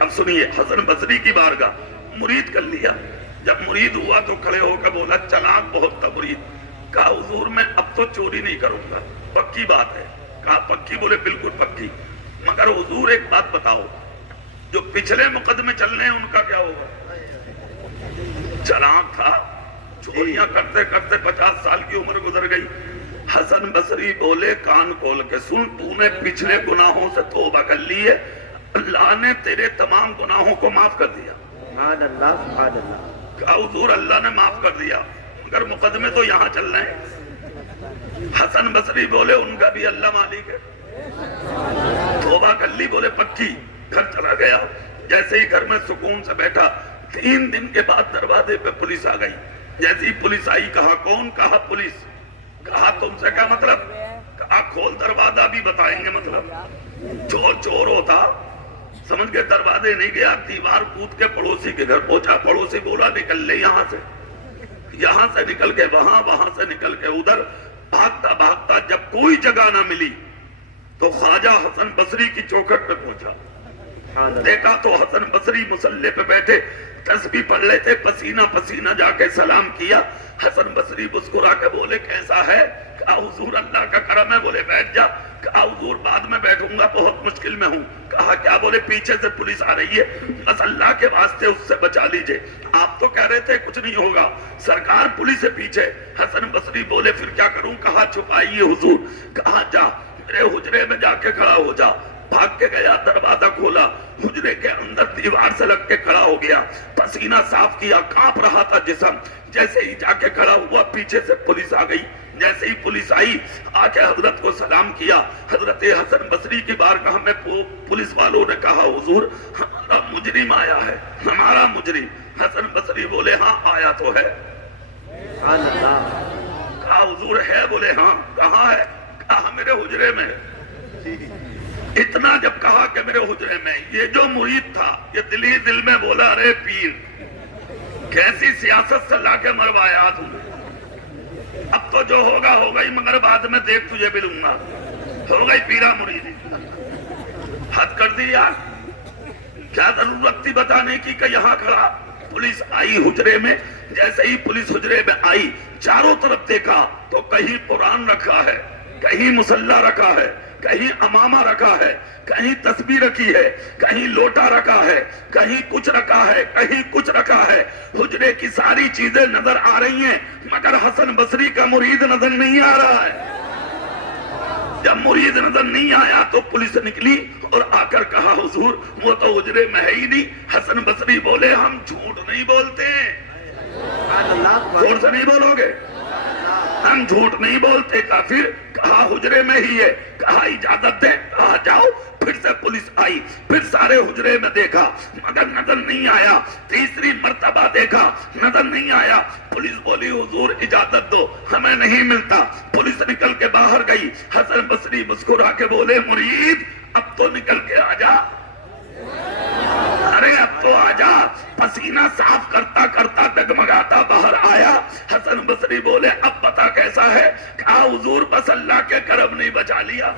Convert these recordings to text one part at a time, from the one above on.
اب سنیے، حسن بصری کی بارگاہ مرید کر لیا. جب مرید ہوا تو کھڑے ہو کر بولا، چلاک بہت تھا مرید. کہا حضور میں اب تو چوری نہیں کروں گا، پکی بات ہے. کہا پکی؟ بولے بالکل پکی. مگر حضور ایک بات بتاؤ، جو پچھلے مقدمے چل رہے ہیں ان کا کیا ہوگا؟ چلاک تھا، چوریاں کرتے کرتے 50 سال کی عمر گزر گئی. حسن بصری بولے، کان کھول کے سن، تو نے پچھلے گناہوں سے توبہ کر لی ہے، اللہ نے تیرے تمام گناہوں کو معاف کر دیا. سبحان اللہ سبحان اللہ. کہا حضور اللہ نے معاف کر دیا، مگر مقدمے تو یہاں چل رہے ہیں. حسن بصری بولے ان کا بھی اللہ مالک ہے. توبہ کر لی؟ بولے پکی. گھر چلا گیا. جیسے ہی گھر میں سکون سے بیٹھا، 3 دن کے بعد دروازے پہ پولیس آ گئی. جیسے ہی پولیس آئی، کہا کون؟ کہا پولیس. کہا تم سے کیا مطلب؟ کہا کھول دروازہ بھی بتائیں گے مطلب. چور چور ہوتا سمجھ کے دروازے نہیں گیا، دیوار کود کے پڑوسی کے گھر پہنچا. پڑوسی بولا نکل لے یہاں سے. یہاں سے نکل کے وہاں، وہاں سے نکل کے ادھر، بھاگتا بھاگتا جب کوئی جگہ نہ ملی تو خواجہ حسن بصری کی چوکھٹ پہ پہنچا. دیکھا تو حسن بصری مصلی پہ بیٹھے تسبیح پڑھ رہے تھے. پسینہ پسینہ جا کے سلام کیا. حسن بصری مسکرا کے بولے کیسا ہے؟ کہا حضور اللہ کا کرم ہے. بولے بیٹھ جا. کہا حضور بعد میں بیٹھوں گا، بہت مشکل میں ہوں. کہا کیا؟ بولے پیچھے سے پولیس آ رہی ہے، بس اللہ کے واسطے اس سے بچا لیجئے. آپ تو کہہ رہے تھے کچھ نہیں ہوگا، سرکار پولیس سے پیچھے. حسن بصری بولے پھر کیا کروں؟ کہا چھپائیے حضور. کہا جا میرے حجرے میں جا کے کھڑا ہو جا. بھاگ کے گیا، دروازہ کھولا، حجرے کے اندر دیوار سے لگ کے کھڑا ہو گیا. پسینہ صاف کیا، کانپ رہا تھا جسم. جیسے ہی جا کے کھڑا ہوا، پیچھے سے پولیس آ گئی. جیسے ہی پولیس آئی، آ کے حضرت کو سلام کیا. حضرت حسن بصری کی بارگاہ میں پولیس والوں نے کہا حضور ہمارا مجرم آیا ہے، ہمارا مجرم. حسن بصری بولے ہاں آیا تو ہے. کہا حضور ہے؟ بولے ہاں. کہاں ہے؟ کہا میرے حجرے میں. اتنا جب کہا کہ میرے حجرے میں، یہ جو مرید تھا یہ دل ہی دل میں بولا ارے پیر کیسی سیاست سے لا کے مروایا تم نے. اب تو جو ہوگا ہوگا ہی، مگر بعد میں دیکھ تجھے بھی لوں گا. ہو گئی پیرا مریدی. حد کر دی یار. کیا ضرورت تھی بتانے کی کہ یہاں کھڑا؟ پولیس آئی حجرے میں. جیسے ہی پولیس حجرے میں آئی، چاروں طرف دیکھا تو کہیں قرآن رکھا ہے، کہیں مصلی رکھا ہے، کہیں امامہ رکھا ہے، کہیں تسبیح رکھی ہے، کہیں لوٹا رکھا ہے، کہیں کچھ رکھا ہے، کہیں کچھ رکھا ہے. حجرے کی ساری چیزیں نظر آ رہی ہیں، مگر حسن بصری کا مرید نظر نہیں آ رہا ہے. جب مرید نظر نہیں آیا تو پولیس نکلی اور آ کر کہا حضور وہ تو حجرے میں ہے ہی نہیں. حسن بصری بولے ہم جھوٹ نہیں بولتے. زور سے نہیں بولو گے، ہم جھوٹ نہیں بولتے. کافر. کہا حجرے میں ہی ہے. کہا اجازت دے. کہا جاؤ. پھر سے پولیس آئی، پھر سارے حجرے میں دیکھا مگر نظر نہیں آیا. تیسری مرتبہ دیکھا، نظر نہیں آیا. پولیس بولی حضور اجازت دو، ہمیں نہیں ملتا. پولیس نکل کے باہر گئی. حسن بصری مسکرا کے بولے مرید اب تو نکل کے آ جا. ارے اب تو آجا. پسینہ صاف کرتا کرتا ڈگمگاتا باہر آیا. حسن بصری بولے اب بتا کیسا ہے؟ کہا حضور بس اللہ کے کرم نہیں بچا لیا.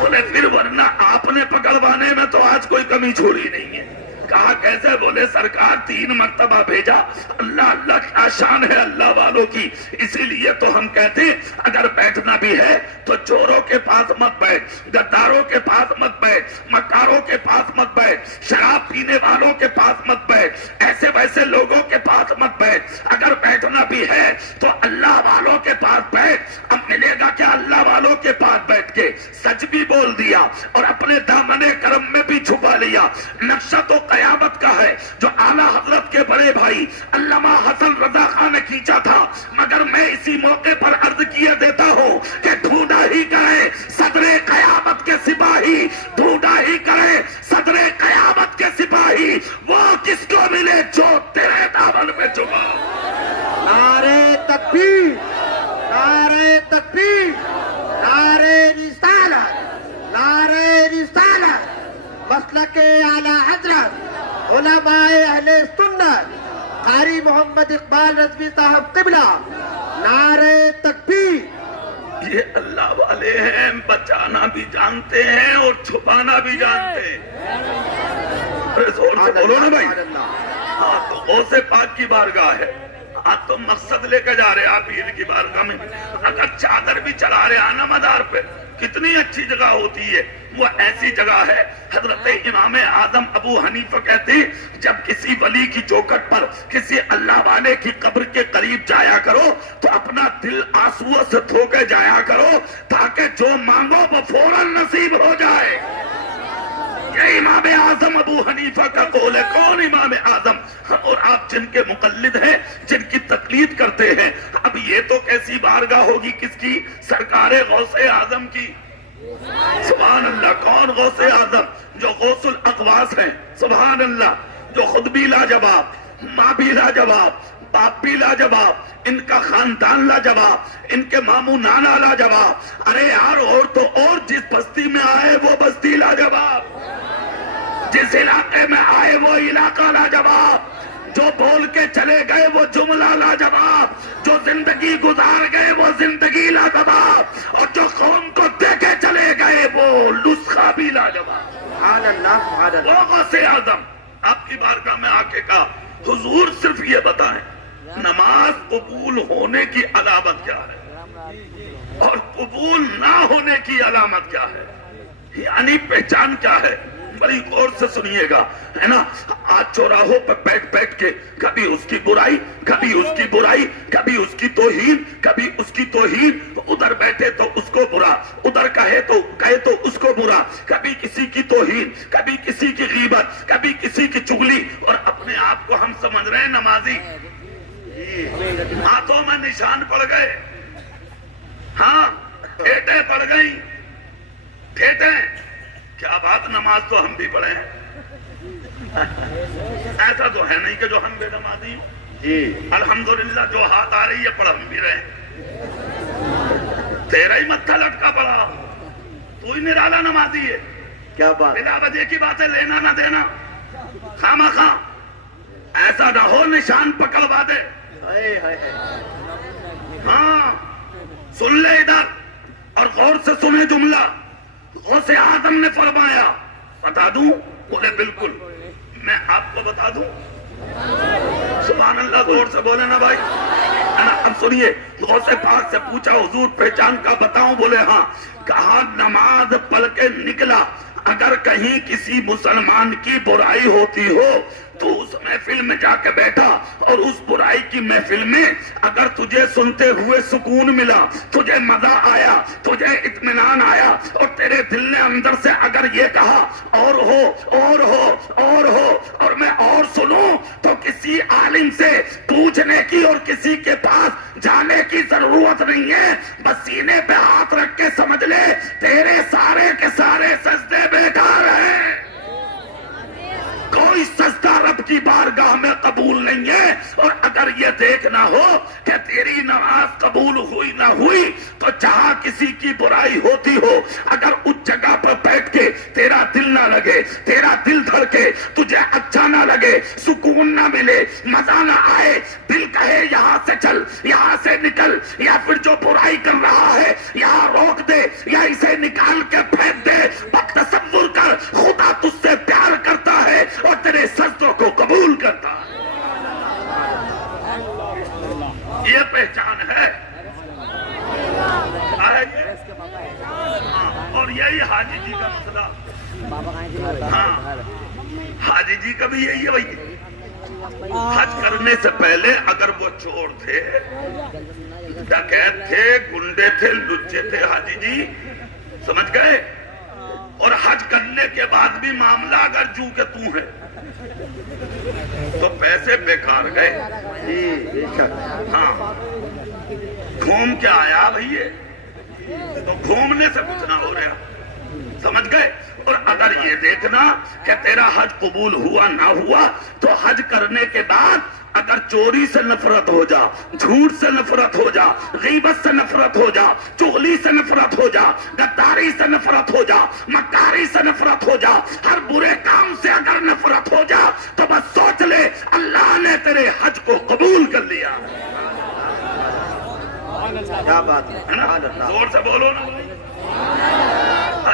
بولے پھر ورنہ آپ نے پکڑوانے میں تو آج کوئی کمی چھوڑی نہیں ہے. کہا کیسے؟ بولے سرکار 3 مرتبہ بھیجا. اللہ اللہ کیا شان ہے اللہ والوں کی. اسی لیے تو ہم کہتے ہیں اگر بیٹھنا بھی ہے تو چوروں کے پاس مت بیٹھ، غداروں کے پاس مت بیٹھ، مکاروں کے پاس مت بیٹھ، شراب پینے والوں کے پاس مت بیٹھ، ایسے ویسے لوگوں کے پاس مت بیٹھ. اگر بیٹھنا بھی ہے تو اللہ والوں کے پاس بیٹھ. اب ملے گا کہ اللہ والوں کے پاس بیٹھ کے سچ بھی بول دیا اور اپنے دامن کرم میں بھی چھپا لیا. نقشہ تو قیامت کا ہے جو اعلیٰ حضرت کے بڑے بھائی علامہ حسن رضا خان نے کھینچا تھا. مگر میں اسی موقع پر عرض کیے دیتا ہوں کہ ڈھونڈا ہی کرے صدر قیامت کے سپاہی، ڈھونڈا ہی کرے صدر قیامت کے سپاہی. وہ کس کو ملے جو تیرے دامن میں چھپا. نعرہ تکبیر، نعرہ تکبیر، نعرہ رسالت، نعرہ رسالت. مسلک اعلیٰ حضرت علماء اہل سنت قاری محمد اقبال رضوی صاحب قبلہ. نعرہ تکبیر. یہ اللہ والے ہیں، بچانا بھی جانتے ہیں اور چھپانا بھی جانتے ہیں. سے بولو نا بھائی. سبحان اللہ. ہاں تو غوث پاک کی بارگاہ ہے. آپ تو مقصد لے کے جا رہے ہیں آپ پیر کی بارگاہ میں. اگر چادر بھی چلا رہے آنا مدار پہ, کتنی اچھی جگہ ہوتی ہے. وہ ایسی جگہ ہے, حضرت امام اعظم ابو حنیفہ کہتے ہیں جب کسی ولی کی چوکھٹ پر کسی اللہ والے کی قبر کے قریب جایا کرو تو اپنا دل آنسوؤں سے دھو کے جایا کرو تاکہ جو مانگو وہ فوراً نصیب ہو جائے. یہ امام اعظم ابو حنیفہ کا قول ہے. کون امام اعظم؟ اور آپ جن کے مقلد ہیں, جن کی تقلید کرتے ہیں. اب یہ تو کیسی بارگاہ ہوگی کس کی؟ سرکار غوث اعظم کی. سبحان اللہ. کون غوث اعظم؟ جو غوث الاقواس ہیں. سبحان اللہ. جو خود بھی لاجواب, ماں بھی لاجواب, باپ بھی لاجواب, ان کا خاندان لاجواب, ان کے ماموں نانا لاجواب. ارے یار اور تو اور جس بستی میں آئے وہ بستی لاجواب, جس علاقے میں آئے وہ علاقہ لاجواب, جو بول کے چلے گئے وہ جملہ لاجواب, جو زندگی گزار گئے وہ زندگی لاجواب, اور جو قوم کو دے کے چلے گئے وہ نسخہ بھی لاجواب. سبحان اللہ. سبحان اللہ. وہ غوث اعظم آپ کی بارگاہ میں آ کے کہا حضور صرف یہ بتائیں نماز قبول ہونے کی علامت کیا ہے اور قبول نہ ہونے کی علامت کیا ہے, یعنی پہچان کیا ہے. بڑی غور سے سنیے گا, ہے نا. آج چوراہوں پہ بیٹھ بیٹھ کے کبھی اس کی برائی, کبھی اس کی برائی, کبھی اس کی توہین, کبھی اس کی توہین, ادھر بیٹھے تو اس کو برا, ادھر کہے تو اس کو برا, کبھی کسی کی توہین, کبھی کسی کی غیبت, کبھی کسی کی چغلی, اور اپنے آپ کو ہم سمجھ رہے ہیں نمازی. ہاتھوں میں نشان پڑ گئے, ہاں ٹھیٹیں پڑ گئی, ٹھیٹیں. کیا بات, نماز تو ہم بھی پڑھے ہیں, ایسا تو ہے نہیں کہ جو ہم بے نمازی. جی الحمدللہ جو ہاتھ آ رہی ہے پڑھ ہم بھی رہے. تیرا ہی متھا لٹکا پڑا, تو ہی نرالا نمازی ہے. کیا بات. بلا وجہ کی بات ہے, لینا نہ دینا خواہ خواہ. ایسا نہ ہو نشان پکڑوا دے. ہاں سن لے ادھر اور غور سے سنے جملہ. غوث اعظم نے فرمایا, بتا دوں؟ بولے بالکل, میں آپ کو بتا دوں. سبحان اللہ. زور سے بولے نا بھائی. اب سنیے, غوث پاک سے پوچھا حضور پہچان کا بتاؤں؟ بولے ہاں. کہا نماز پڑھ کے نکلا, اگر کہیں کسی مسلمان کی برائی ہوتی ہو تو اس محفل میں جا کے بیٹھا, اور اس برائی کی محفل میں اگر تجھے سنتے ہوئے سکون ملا, تجھے مزہ آیا, تجھے اطمینان آیا, اور تیرے دل نے اندر سے اگر یہ کہا اور ہو اور ہو اور ہو اور میں اور سنوں, تو کسی عالم سے پوچھنے کی اور کسی کے پاس جانے کی ضرورت نہیں ہے. بس سینے پہ ہاتھ رکھ کے سمجھ لے تیرے سارے کے سارے سجدے بیکار ہیں. کوئی سجدہ رب کی بارگاہ میں قبول نہیں ہے. اور اگر یہ دیکھنا ہو کہ تیری نماز قبول ہوئی نہ ہوئی تو جہاں کسی کی برائی ہوتی ہو, اگر اس جگہ پر بیٹھ کے تیرا دل نہ لگے, تیرا دل دھڑکے, تجھے اچھا نہ لگے, سکون نہ ملے, مزہ نہ آئے, دل کہے یہاں سے چل, یہاں سے نکل, یا پھر جو برائی کر رہا ہے یہاں روک دے یا اسے نکال کے پھینک دے, بس تصور کر خدا تجھ سے پیار کرتا ہے اور تیرے سجدوں کو قبول کرتا ہے. یہ پہچان ہے. اور یہی حاجی جی کا مسئلہ. ہاں حاجی جی کا بھی یہی ہے بھائی. حج کرنے سے پہلے اگر وہ چور تھے, ڈکیت تھے, گنڈے تھے, لچے تھے, حاجی جی سمجھ گئے, اور حج کرنے کے بعد بھی معاملہ اگر جو کہ تو ہے تو پیسے بیکار گئے. ہاں گھوم کے آیا بھئی, تو گھومنے سے کچھ نہ ہو رہا, سمجھ گئے. اور اگر یہ دیکھنا کہ تیرا حج قبول ہوا نہ ہوا تو حج کرنے کے بعد اگر چوری سے نفرت ہو جا, جھوٹ سے نفرت ہو جا, غیبت سے نفرت ہو جا, چغلی سے نفرت ہو جا, غداری سے نفرت ہو جا, مکاری سے نفرت ہو جا, ہر برے کام سے اگر نفرت ہو جا تو بس سوچ لے اللہ نے تیرے حج کو قبول کر لیا. کیا بات ہے. زور سے بولو نا.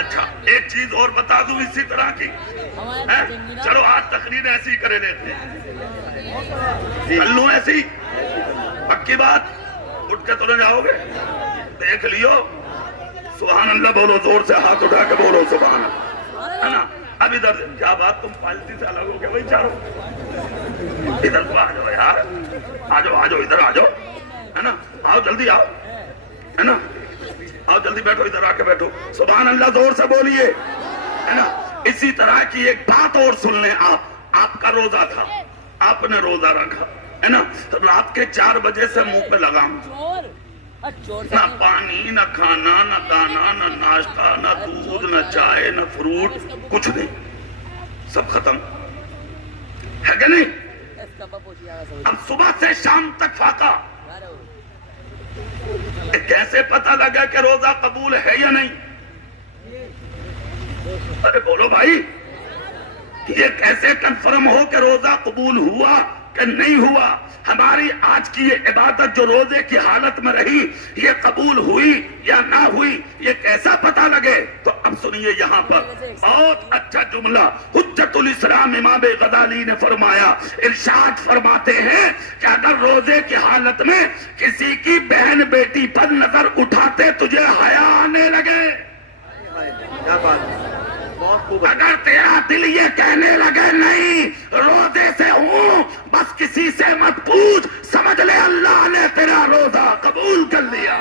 اچھا ایک چیز اور بتا دوں اسی طرح کی ہے؟ چلو آج تقریر ایسی کرے لیتے ہیں، کر لوں ایسی پکی بات، اٹھ کے تو نہ جاؤ گے، دیکھ لیو، سبحان اللہ بولو، زور سے ہاتھ اٹھا کے بولو سبحان اللہ، ہے نا؟ اب ادھر سے کیا بات، تم پالٹی سے الگ ہو گئے بھائی چاروں، ادھر کو آ جاؤ یار، آ جاؤ ادھر آ جاؤ، ہے نا؟ آؤ جلدی آؤ، ہے نا؟ آؤ جلدی بیٹھو، ادھر آ کے بیٹھو، سبحان اللہ زور سے بولیے، ہے نا؟ اسی طرح کی ایک بات اور سن لیں، آپ کا روزہ تھا، آپ نے روزہ رکھا، ہے نا؟ رات کے 4 بجے سے منہ پہ لگام، نہ پانی، نہ کھانا، نہ دانا، نہ ناشتہ، نہ دودھ، نہ چائے، نہ فروٹ، کچھ نہیں، سب ختم ہے کہ نہیں؟ اب صبح سے شام تک فاقہ، کیسے پتہ لگا کہ روزہ قبول ہے یا نہیں؟ ارے بولو بھائی، یہ کیسے کنفرم ہو کہ روزہ قبول ہوا کہ نہیں ہوا؟ ہماری آج کی یہ عبادت جو روزے کی حالت میں رہی، یہ قبول ہوئی یا نہ ہوئی، یہ کیسا پتہ لگے؟ تو اب سنیے یہاں پر بہت اچھا جملہ حجت الاسلام امام غزالی نے فرمایا، ارشاد فرماتے ہیں کہ اگر روزے کی حالت میں کسی کی بہن بیٹی پر نظر اٹھاتے تجھے حیا آنے لگے، کیا بات ہے، بہت خوب، اگر تیرا دل یہ کہنے لگے نہیں روزے سے ہوں، بس کسی سے مت پوچھ، سمجھ لے اللہ نے تیرا روزہ قبول کر لیا،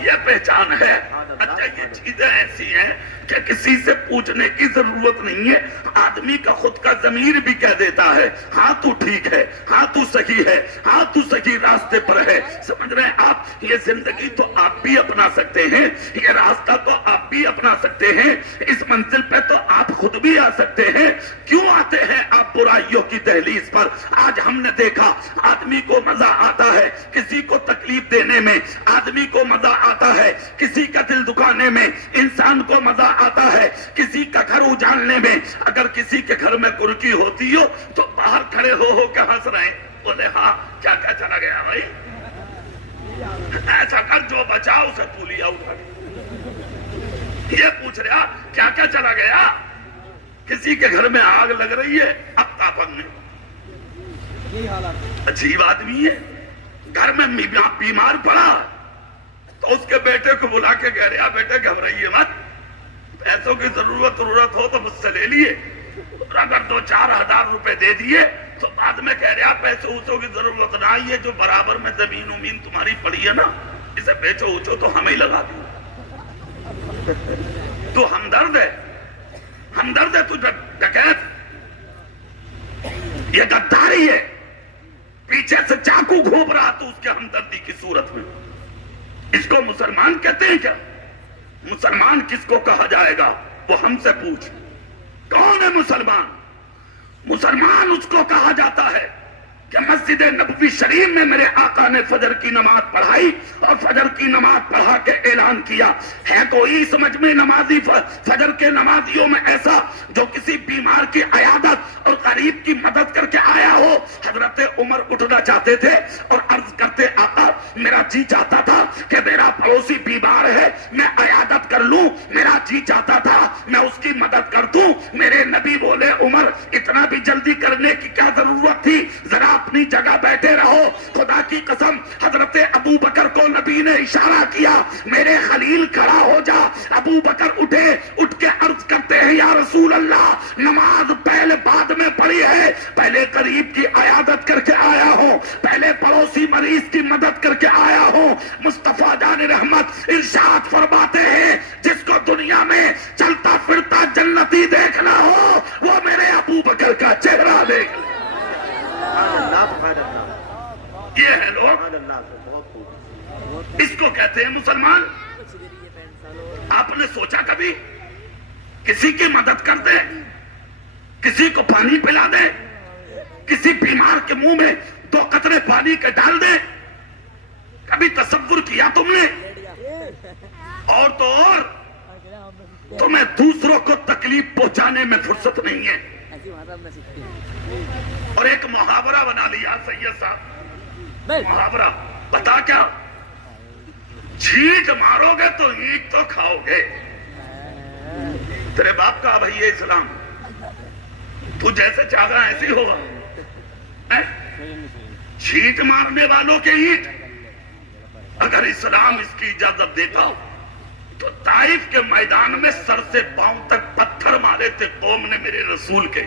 یہ پہچان ہے۔ اچھا یہ چیزیں ایسی ہیں کہ کسی سے پوچھنے کی ضرورت نہیں ہے، آدمی کا خود کا ضمیر بھی کہہ دیتا ہے ہاں تو ٹھیک ہے، ہاں تو صحیح ہے، ہاں تو صحیح راستے پر ہے، سمجھ رہے ہیں آپ؟ یہ زندگی تو آپ بھی اپنا سکتے ہیں، یہ راستہ تو آپ بھی اپنا سکتے ہیں، اس منزل پہ تو آپ خود بھی آ سکتے ہیں، کیوں آتے ہیں آپ برائیوں کی دہلیز پر؟ آج ہم نے دیکھا آدمی کو مزہ آتا ہے کسی کو تکلیف دینے میں، آدمی کو مزہ آتا ہے کسی کا دل دکانے میں، انسان کو مزہ آتا ہے کسی کا گھر اجالنے میں، اگر کسی کے گھر میں کرکی ہوتی ہو تو باہر کھڑے ہو کے ہنس رہے ہیں، بولے ہاں کیا کیا چلا گیا بھائی، ایسا کر جو بچا اسے تو لیا اٹھا کے، یہ پوچھ رہا کیا کیا چلا گیا؟ کسی کے گھر میں آگ لگ رہی ہے، اب تاپن میں عجیب آدمی ہے، گھر میں بیمار پڑا تو اس کے بیٹے کو بلا کے کہہ رہا بیٹے گھبرائیے مت، پیسوں کی ضرورت ہو تو مجھ سے لے لیے، اگر 2-4 ہزار روپے دے دیے تو بعد میں کہہ رہا پیسوں کی ضرورت نہ آئی ہے، جو برابر میں زمین ومین تمہاری پڑی ہے نا اسے بیچو اوچو تو ہمیں لگا دیں، تو ہمدرد ہے، ہمدرد ہے، تو ڈکیت، یہ غداری ہے، پیچھے سے چاقو گھوم رہا تو اس کے ہمدردی کی صورت میں، اس کو مسلمان کہتے ہیں کیا؟ مسلمان کس کو کہا جائے گا؟ وہ ہم سے پوچھ، کون ہے مسلمان؟ مسلمان اس کو کہا جاتا ہے کہ مسجد نبوی شریف میں میرے آقا نے فجر کی نماز پڑھائی اور فجر کی نماز پڑھا کے اعلان کیا ہے کوئی سمجھ میں نمازی فجر کے نمازیوں میں ایسا جو کسی بیمار کی عیادت اور غریب کی مدد کر کے آیا ہو؟ حضرت عمر اٹھنا چاہتے تھے اور عرض کرتے آقا میرا جی چاہتا تھا کہ میرا پڑوسی بیمار ہے میں عیادت کر لوں، میرا جی چاہتا تھا میں اس کی مدد کر دوں۔ میرے نبی بولے عمر اتنا بھی جلدی کرنے کی کیا ضرورت تھی، ذرا اپنی جگہ بیٹھے رہو۔ خدا کی قسم حضرت ابو بکر کو نبی نے اشارہ کیا میرے خلیل کھڑا ہو جا۔ ابو بکر اٹھے، اٹھ کے عرض کرتے ہیں یا رسول اللہ نماز پہلے بعد میں پڑھی ہے، پہلے قریب کی عیادت کر کے آیا ہوں، پہلے پڑوسی مریض کی مدد کر کے آیا ہوں۔ مصطفیٰ جان رحمت ارشاد فرماتے ہیں جس کو دنیا میں چلتا پھرتا جنتی دیکھنا ہو وہ میرے ابو بکر کا چہرہ دیکھ لے۔ یہ ہے لوگ، اس کو کہتے ہیں مسلمان۔ آپ نے سوچا کبھی کسی کی مدد کر دے، کسی کو پانی پلا دے، کسی بیمار کے منہ میں 2 قطرے پانی کے ڈال دے؟ کبھی تصور کیا تم نے؟ اور تو اور تمہیں دوسروں کو تکلیف پہنچانے میں فرصت نہیں ہے۔ اور ایک محاورہ بنا لیا سید صاحب، محاورہ بتا کیا، چھینٹ مارو گے تو اینٹ تو کھاؤ گے، تیرے باپ کا بھائی ہے اسلام، تو جیسے چاہا ایسے ہی ہوگا. چھینٹ مارنے والوں کے اینٹ، اگر اسلام اس کی اجازت دیتا تو طائف کے میدان میں سر سے پاؤں تک پتھر مارے تھے قوم نے میرے رسول کے.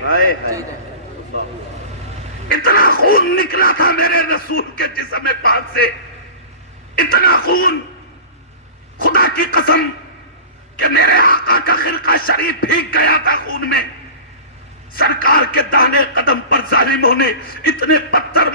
اتنا خون نکلا تھا میرے رسول کے جسم پاک سے، اتنا خون، خدا کی قسم کہ میرے آقا کا خرقہ شریف بھیگ گیا تھا خون میں. سرکار کے داہنے قدم پر ظالموں نے اتنے پتھر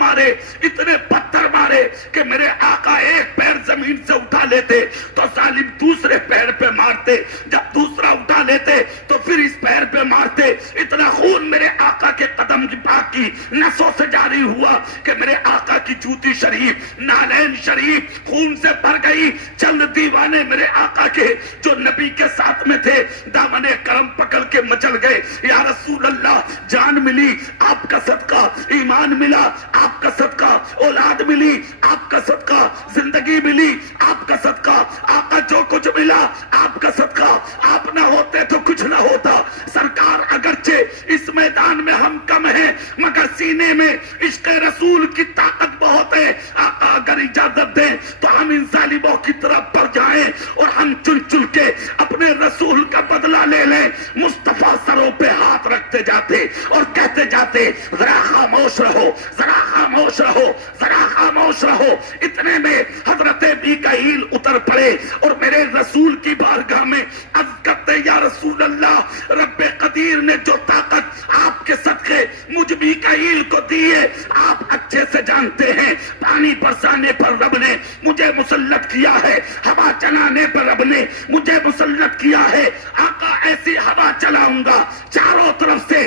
مارے کہ میرے آقا ایک پیر زمین سے اٹھا لیتے تو ظالم دوسرے پیر پہ مارتے، جب دوسرا اٹھا لیتے تو پھر اس پیر پہ مارتے. اتنا خون میرے آقا کے قدم کی پاک کی نسوں سے جاری ہوا کہ میرے آقا کی جوتی شریف، نالین شریف خون سے بھر گئی. چند دیوانے میرے آقا کے جو نبی کے ساتھ میں تھے دامن کرم پکڑ کے مچل گئے، یا رسول اللہ جان ملی آپ کا صدقہ، ایمان ملا آپ کا صدقہ، اولاد ملی آپ کا صدقہ، زندگی ملی آپ کا صدقہ. آقا جو کچھ ملا آپ کا صدقہ، آپ نہ ہوتے تو کچھ نہ ہوتا. سرکار اگرچہ اس میدان میں ہم کم ہیں مگر سینے میں عشق رسول کی طاقت بہت ہے. آقا اگر اجازت دیں تو ہم ان ظالموں کی طرف بڑھ جائیں اور ہم چل کے اپنے رسول کا بدلہ لے لیں. مصطفیٰ سروں پہ ہاتھ رکھتے جاتے اور کہتے جاتے ذرا خاموش رہو، ذرا خاموش رہو، ذرا خاموش رہو. اتنے میں حضرت میکائیل اتر پڑے اور میرے رسول کی بارگاہ میں عرض کرتے یا رسول اللہ، رب قدیر نے جو طاقت آپ کے صدقے مجھ میکائیل کو دی ہے آپ اچھے سے جانتے ہیں. پانی برسانے پر رب نے مجھے مسلط کیا ہے، ہوا چلانے پر رب نے مجھے مسلط کیا ہے. آقا ایسی ہوا چلاؤں گا چاروں طرف سے